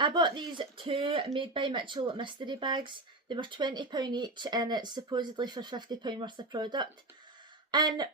I bought these 2 Made by Mitchell mystery bags. They were £20 each and it's supposedly for £50 worth of product. And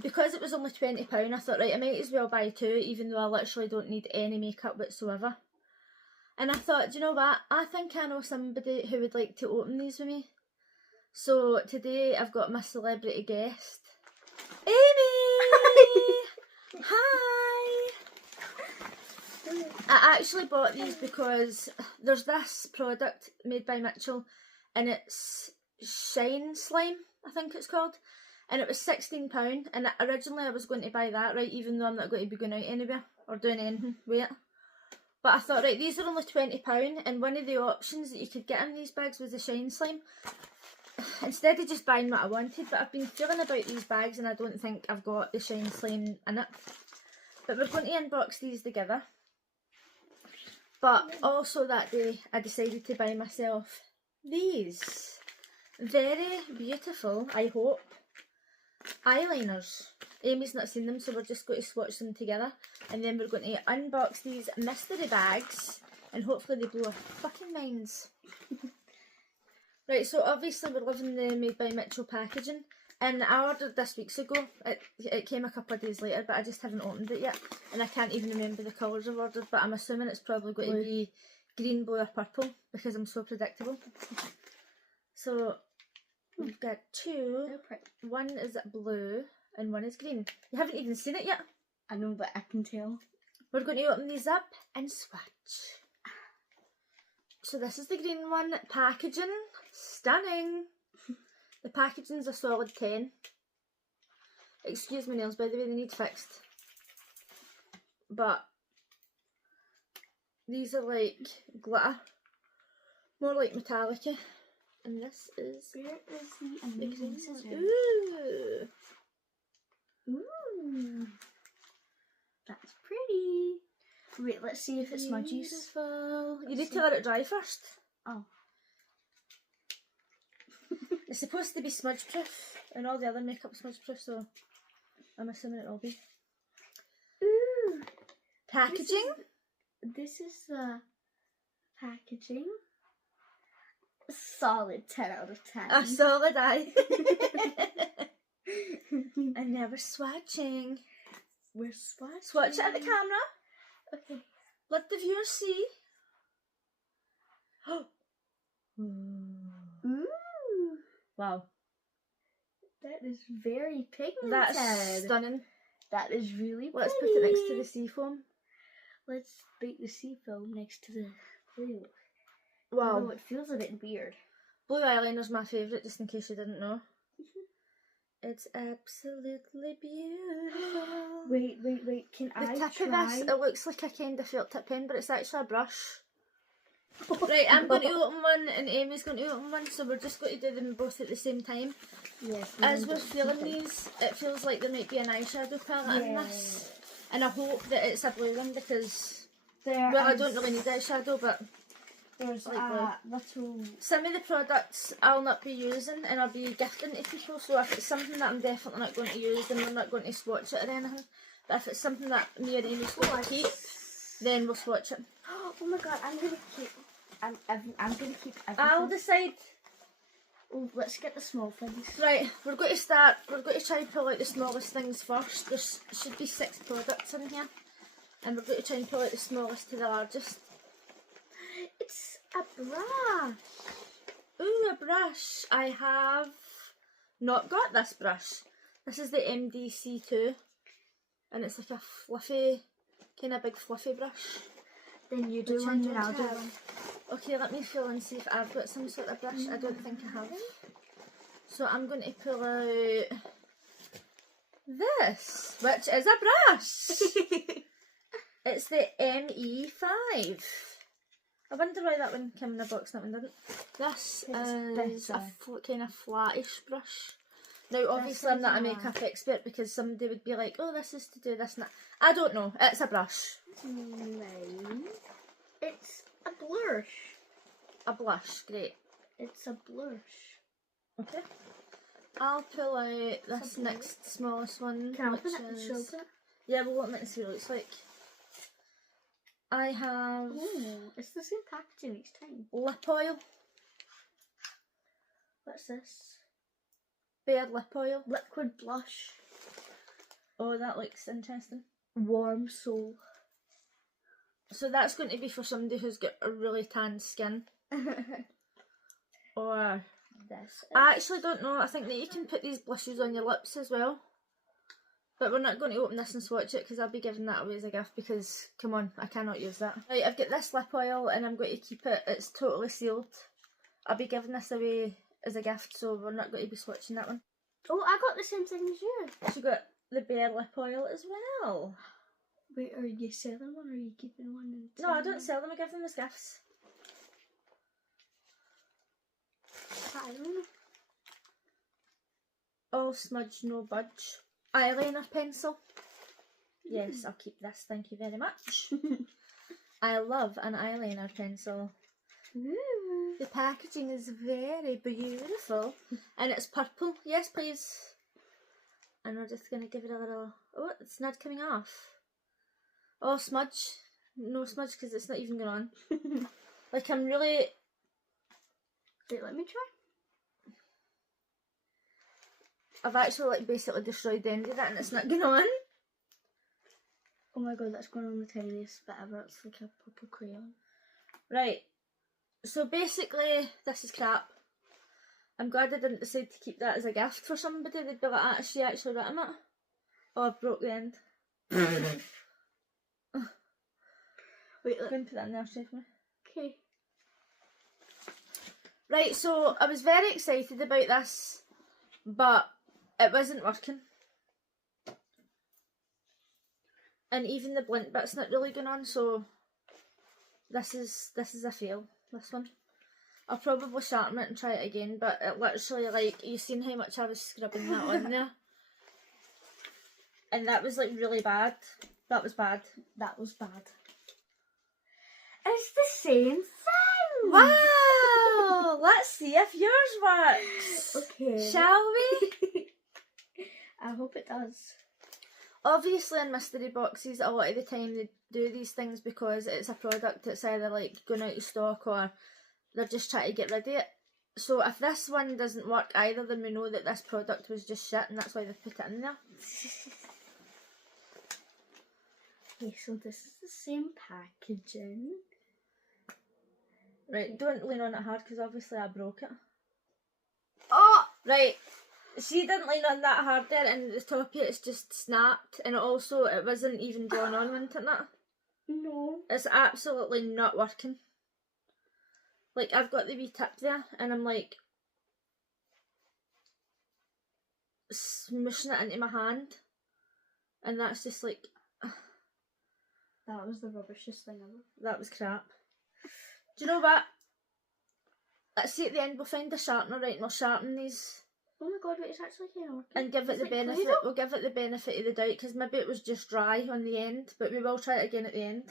because it was only £20, I thought, right, I might as well buy 2, even though I literally don't need any makeup whatsoever. And I thought, do you know what? I think I know somebody who would like to open these with me. So today I've got my celebrity guest, Amy! Hi! I actually bought these because there's this product Made by Mitchell and it's Shine Slime, I think it's called. And it was £16 and originally I was going to buy that, right, even though I'm not going to be going out anywhere or doing anything with it. But I thought, right, these are only £20 and one of the options that you could get in these bags was the Shine Slime. Instead of just buying what I wanted, but I've been feeling about these bags and I don't think I've got the Shine Slime in it. But we're going to unbox these together. But also that day I decided to buy myself these very beautiful, I hope, eyeliners. Amy's not seen them, so we're just going to swatch them together and then we're going to unbox these mystery bags and hopefully they blow our fucking minds. Right, so obviously we're loving the Made by Mitchell packaging and I ordered this weeks ago. It came a couple of days later but I just haven't opened it yet and I can't even remember the colours I've ordered, but I'm assuming it's probably going to be green, blue or purple because I'm so predictable. So we've got 2, one is blue and one is green. You haven't even seen it yet. I know, but I can tell. We're going to open these up and swatch. So this is the green one. Packaging, stunning. The packaging's a solid 10. Excuse my nails, by the way, they need fixed. But these are like glitter, more like metallic. And this is Where is the amazing scissors? Ooh. Ooh. That's pretty. Wait, let's see if it smudges. Beautiful. You need to let it dry first. Oh. It's supposed to be smudge proof and all the other makeup smudge proof, so I'm assuming it will be. Ooh. Packaging? This is the packaging. A solid 10 out of 10. A solid eye. And now we're swatching. We're swatching. Swatch it at the camera. Okay. Let the viewers see. Ooh. Wow. That is very pigmented. That's stunning. That is really pretty. Let's put it next to the seafoam. Let's bake the seafoam next to the blue. Wow. Although it feels a bit weird. Blue eyeliner's my favourite, just in case you didn't know. It's absolutely beautiful. Wait. Can I try? The tip of this, it looks like a kind of felt tip pen, but it's actually a brush. Right, I'm going to open one and Amy's going to open one, so we're just going to do them both at the same time. Yes. As we're feeling these, it feels like there might be an eyeshadow palette in this. And I hope that it's a blue one because, I don't really need eyeshadow, but there's like little... Some of the products I'll not be using and I'll be gifting to people, so if it's something that I'm definitely not going to use, then we're not going to swatch it or anything. But if it's something that me and Amy's going to keep, then we'll swatch it. Oh my god, I'm going to keep... I'm going to keep everything. I'll decide. Oh, let's get the small things. Right, we're going to try and pull out the smallest things first. There should be 6 products in here. And we're going to try and pull out the smallest to the largest. It's a brush. Ooh, a brush. I have not got this brush. This is the MDC2. And it's like a fluffy, kind of big fluffy brush. Then you do one, then I'll do one. Okay, let me feel and see if I've got some sort of brush. I don't think I have. So I'm going to pull out this, which is a brush. It's the ME5. I wonder why that one came in a box and that one didn't. This is a kind of flattish brush. Now obviously I'm not a makeup expert because somebody would be like, oh, this is to do this and that. I don't know, it's a brush. No, it's a blush. A blush, great. It's a blush. Okay. I'll pull out this next smallest one. Can I open it and show it? Yeah, we'll open it and see what it looks like. I have... Ooh, It's the same packaging each time. Lip oil. What's this? Bare lip oil. Liquid blush. Oh, that looks interesting. Warm soul. So that's going to be for somebody who's got a really tan skin. Or... This. I actually don't know. I think that you can put these blushes on your lips as well. But we're not going to open this and swatch it because I'll be giving that away as a gift because, come on, I cannot use that. Right, I've got this lip oil and I'm going to keep it. It's totally sealed. I'll be giving this away as a gift, so we're not going to be swatching that one. Oh, I got the same thing as you. She got the bare lip oil as well. Wait, are you selling one or are you keeping one? And No, I don't sell them. I give them as gifts. I don't know. All smudge, no budge. Eyeliner pencil. Yes, I'll keep this. Thank you very much. I love an eyeliner pencil. Ooh. The packaging is very beautiful. And it's purple. Yes, please. And we're just going to give it a little... Oh, it's not coming off. Oh, smudge. No smudge because it's not even going on. Like, I'm really... Wait, let me try. I've actually, like, basically destroyed the end of that and it's not going on. Oh my god, that's going on the tiniest bit ever. It's like a purple crayon. Right. So basically, this is crap. I'm glad I didn't decide to keep that as a gift for somebody. They'd be like, ah, she actually written it. Oh, I've broke the end. Wait, Go and put that in there, save me. okay. Right, so I was very excited about this, but it wasn't working. And even the blink bit's not really going on, so this is a fail, this one. I'll probably sharpen it and try it again, but it literally, like, you've seen how much I was scrubbing that on there. And that was, like, really bad. That was bad. That was bad. It's the same thing! Wow! Let's see if yours works. Okay. Shall we? I hope it does. Obviously in mystery boxes a lot of the time they do these things because it's a product that's either like going out of stock or they're just trying to get rid of it. So if this one doesn't work either, then we know that this product was just shit and that's why they put it in there. Okay, so this is the same packaging. Right, don't lean on it hard because obviously I broke it. Oh! Right, she didn't lean on that hard there and the top of it's just snapped and it wasn't even drawn on, wasn't it? No. It's absolutely not working. Like, I've got the wee tip there and I'm like smushing it into my hand and that's just like... That was the rubbishest thing ever. That was crap. Do you know what? Let's see at the end we'll find a sharpener, right, and we'll sharpen these. Oh my god, wait, it's actually kind of working. And give it the benefit. We'll give it the benefit of the doubt because maybe it was just dry on the end, but we will try it again at the end.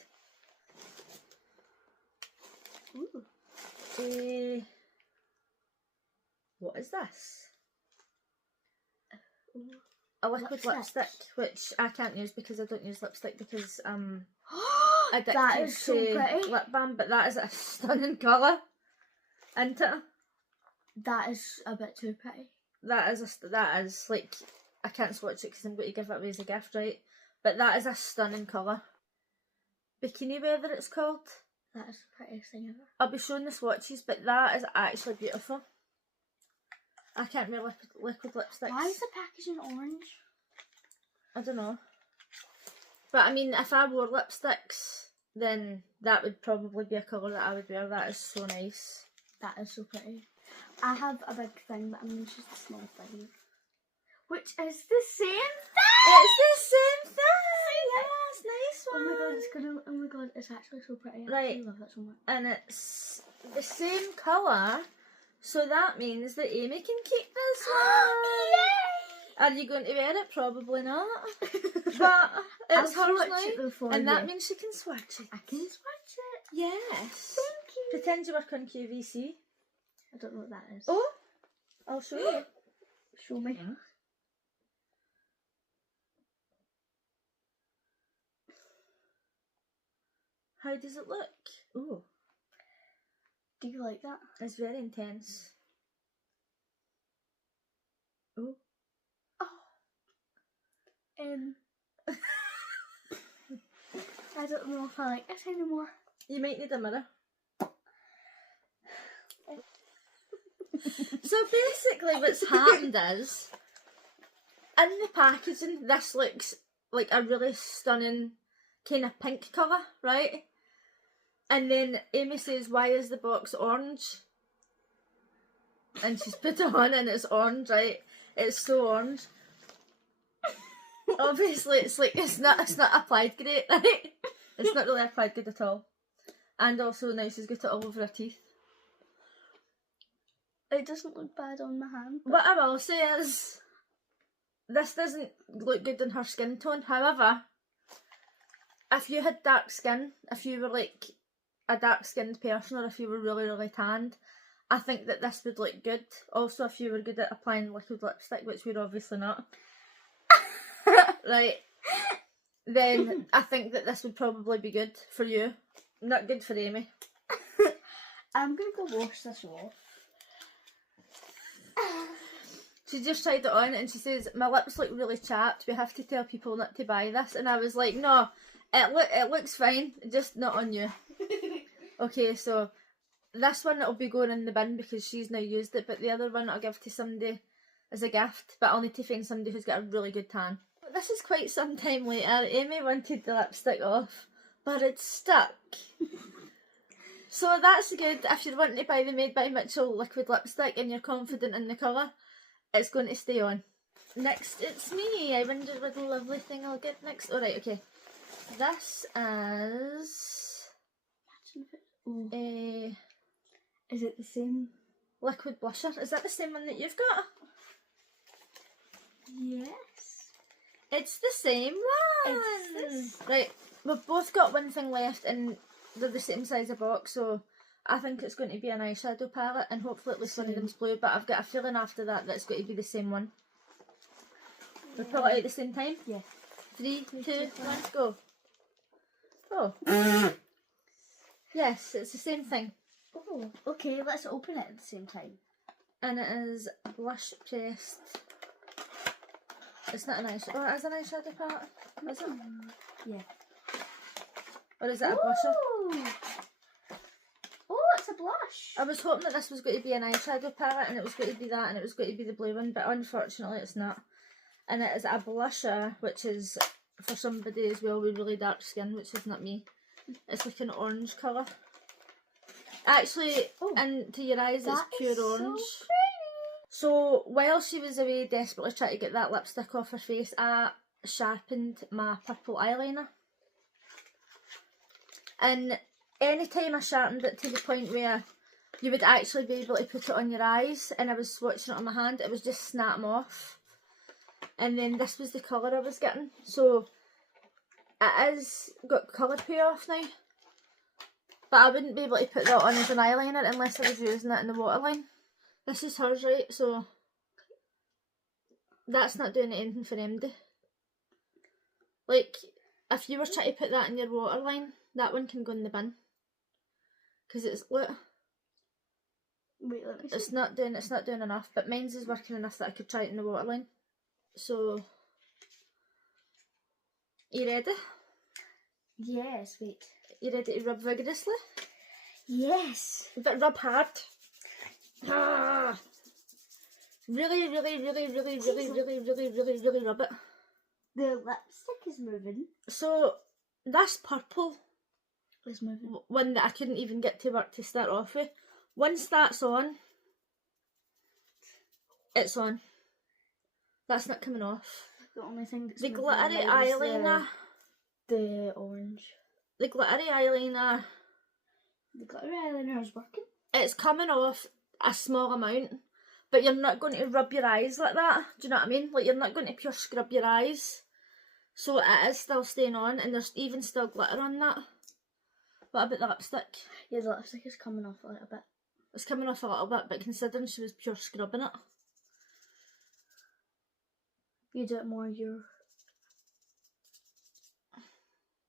Ooh. What is this? A liquid lipstick, which I can't use because I don't use lipstick because addicted That is so to pretty. lip balm, but that is a stunning colour, isn't it? That is a bit too pretty. That is like, I can't swatch it because I'm going to give it away as a gift, right? But that is a stunning colour. Bikini weather it's called. That is the prettiest thing ever. I'll be showing the swatches, but that is actually beautiful. I can't wear liquid lipsticks. Why is the packaging orange? I don't know. But I mean, if I wore lipsticks, then that would probably be a colour that I would wear. That is so nice. That is so pretty. I have a big thing, but I mean, it's just a small thing. Which is the same thing! It's the same thing! Yes, nice one! Oh my god, it's gonna, oh my god, it's actually so pretty. I Right. actually love it so much. And it's the same colour, so that means that Amy can keep this one! Yay! Are you going to wear it? Probably not. But it's hers now, and that means she can swatch it. I can swatch it. Yes. Thank you. Pretend you work on QVC. I don't know what that is. Oh, I'll show you. Show me. How does it look? Oh, Do you like that? It's very intense. Oh. I don't know if I like this anymore. You might need a mirror. So basically what's happened is, in the packaging, this looks like a really stunning kind of pink colour, right? And then Amy says, why is the box orange? And she's put it on and it's orange, right? It's so orange. Obviously it's not applied great, right? It's not really applied good at all. And also now she's got it all over her teeth. It doesn't look bad on my hand. What I will say is, this doesn't look good in her skin tone. However, if you had dark skin, if you were like a dark skinned person, or if you were really, really tanned, I think that this would look good. Also, if you were good at applying liquid lipstick, which we're obviously not, right, then I think that this would probably be good for you. Not good for Amy. I'm gonna go wash this off. She just tried it on and she says, my lips look really chapped, we have to tell people not to buy this. And I was like, no, it looks fine, just not on you. Okay, so this one will be going in the bin because she's now used it, but the other one I'll give to somebody as a gift, but I'll need to find somebody who's got a really good tan. But this is quite some time later. Amy wanted the lipstick off, but it's stuck. So that's good. If you're wanting to buy the Made by Mitchell liquid lipstick and you're confident in the colour, it's going to stay on. Next, it's me. I wonder what the lovely thing I'll get next. Alright, okay. This is a Is it the same? liquid blusher. Is that the same one that you've got? Yes. It's the same one. It's this. Right, we've both got one thing left and they're the same size of box, so I think it's going to be an eyeshadow palette and hopefully at least one of them's blue, but I've got a feeling after that it's going to be the same one. We pull it out at the same time? Yeah. 3, 2, 1, go. Oh. Yes, it's the same thing. Oh, okay, let's open it at the same time. And it is blush pressed. It's not an eyeshadow. Oh, it is an eyeshadow palette. Is it? Yeah. Or is it a blusher? Ooh. Oh, it's a blush. I was hoping that this was going to be an eyeshadow palette and it was going to be that and it was going to be the blue one, but unfortunately it's not. And it is a blusher, which is for somebody as well with really dark skin, which is not me. It's like an orange colour. Actually, into your eyes it's pure orange. So while she was away desperately trying to get that lipstick off her face, I sharpened my purple eyeliner. And any time I sharpened it to the point where you would actually be able to put it on your eyes and I was swatching it on my hand, it was just snap them off. And then this was the colour I was getting. So it is got colour payoff now. But I wouldn't be able to put that on as an eyeliner unless I was using it in the waterline. This is hers, right? So that's not doing anything for MD. Like, if you were trying to put that in your waterline, that one can go in the bin. Because it's, look. Wait, let me see. It's not doing enough, but mine's is working enough that I could try it in the waterline. So, are you ready? Yes, wait. You ready to rub vigorously? Yes. But rub hard. Ah. Really, really, really, really, really, really, really, really, really rub it. The lipstick is moving. So, this purple Is moving. one that I couldn't even get to work to start off with, once that's on, it's on. That's not coming off. The only thing that's The moving glittery now is eyeliner. The orange. The glittery eyeliner. The glittery eyeliner is working. It's coming off a small amount, but you're not going to rub your eyes like that. Do you know what I mean? Like, you're not going to pure scrub your eyes. So it is still staying on, and there's even still glitter on that. What about the lipstick? Yeah, the lipstick is coming off a little bit. It's coming off a little bit, but considering she was pure scrubbing it. You do it more, you're...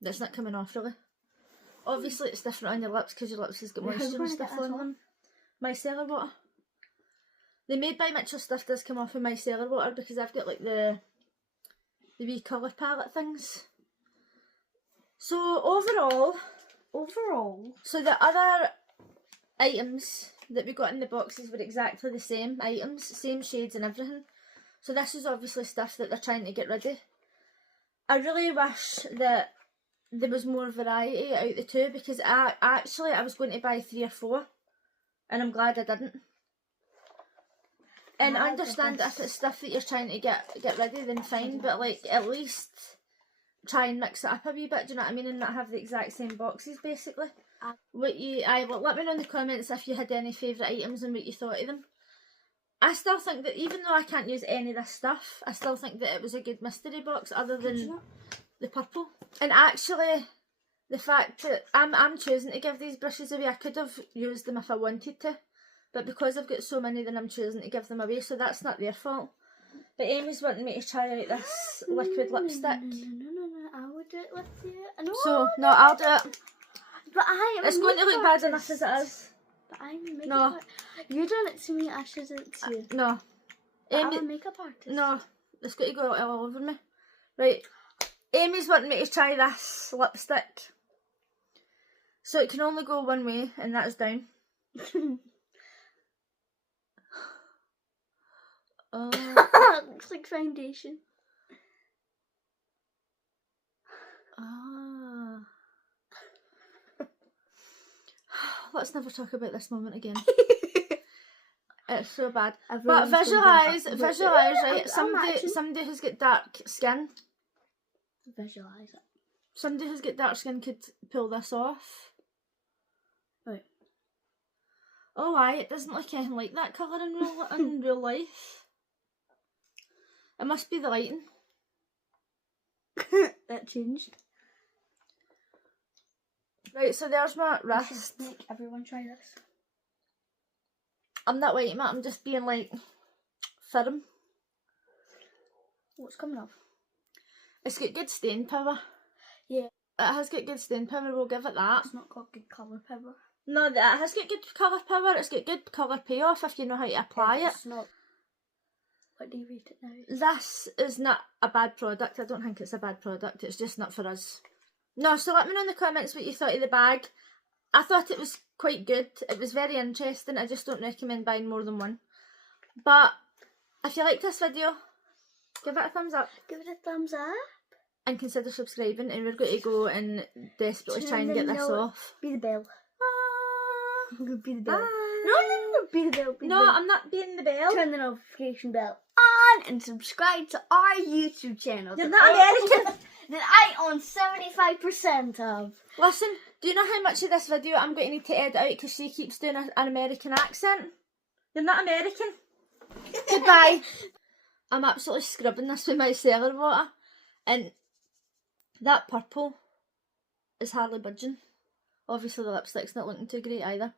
That's not coming off really. Obviously it's different on your lips because your lips has got moisture and stuff on them. Micellar water. The Made by Mitchell stuff does come off in micellar water because I've got like the wee colour palette things. So overall, so the other items that we got in the boxes were exactly the same items, same shades and everything. So this is obviously stuff that they're trying to get rid of. I really wish that there was more variety out of the two because I was going to buy 3 or 4 and I'm glad I didn't. And I understand if it's stuff that you're trying to get rid of, then fine, but like at least try and mix it up a wee bit, do you know what I mean, and not have the exact same boxes basically. Let me know in the comments if you had any favourite items and what you thought of them. I still think that even though I can't use any of this stuff, I still think that it was a good mystery box other than the purple. And actually, the fact that I'm choosing to give these brushes away, I could have used them if I wanted to, but because I've got so many then I'm choosing to give them away, so that's not their fault. But Amy's wanting me to try out this liquid lipstick. No, I would do it with you. No, so, no, I'll do it. But it's going to look bad enough as it is. But I'm a makeup artist. You done it to me, I should do it to you. No. I'm a makeup artist. No, it's got to go all over me. Right, Amy's wanting me to try this lipstick. So it can only go one way, and that is down. Looks like foundation. Let's never talk about this moment again. It's so bad. But visualise, right? Somebody who's got dark skin. Visualise it. Somebody who's got dark skin could pull this off. Right. Oh aye, it doesn't look anything like that colour in real life. It must be the lighting. That changed. Right, so there's my wrist. Make everyone try this. I'm not waiting, Matt. I'm just being like firm. What's coming off? It's got good stain power. Yeah. It has got good stain power, we'll give it that. It's not got good colour power. No, it has got good colour power. It's got good colour payoff if you know how to apply it. It's not. What do you rate it now? This is not a bad product. I don't think it's a bad product. It's just not for us. No, so let me know in the comments what you thought of the bag. I thought it was quite good. It was very interesting. I just don't recommend buying more than one. But if you liked this video, give it a thumbs up. Give it a thumbs up. And consider subscribing. And we're going to go and desperately try and get this off. Be the bell. Be the bell. Bye. No, be the bell. No, I'm not being the bell. Turn the notification bell on and subscribe to our YouTube channel. You're not American. That I own 75% of. Listen, do you know how much of this video I'm going to need to edit out because she keeps doing an American accent? You're not American. Goodbye. I'm absolutely scrubbing this with my micellar water, and that purple is hardly budging. Obviously the lipstick's not looking too great either.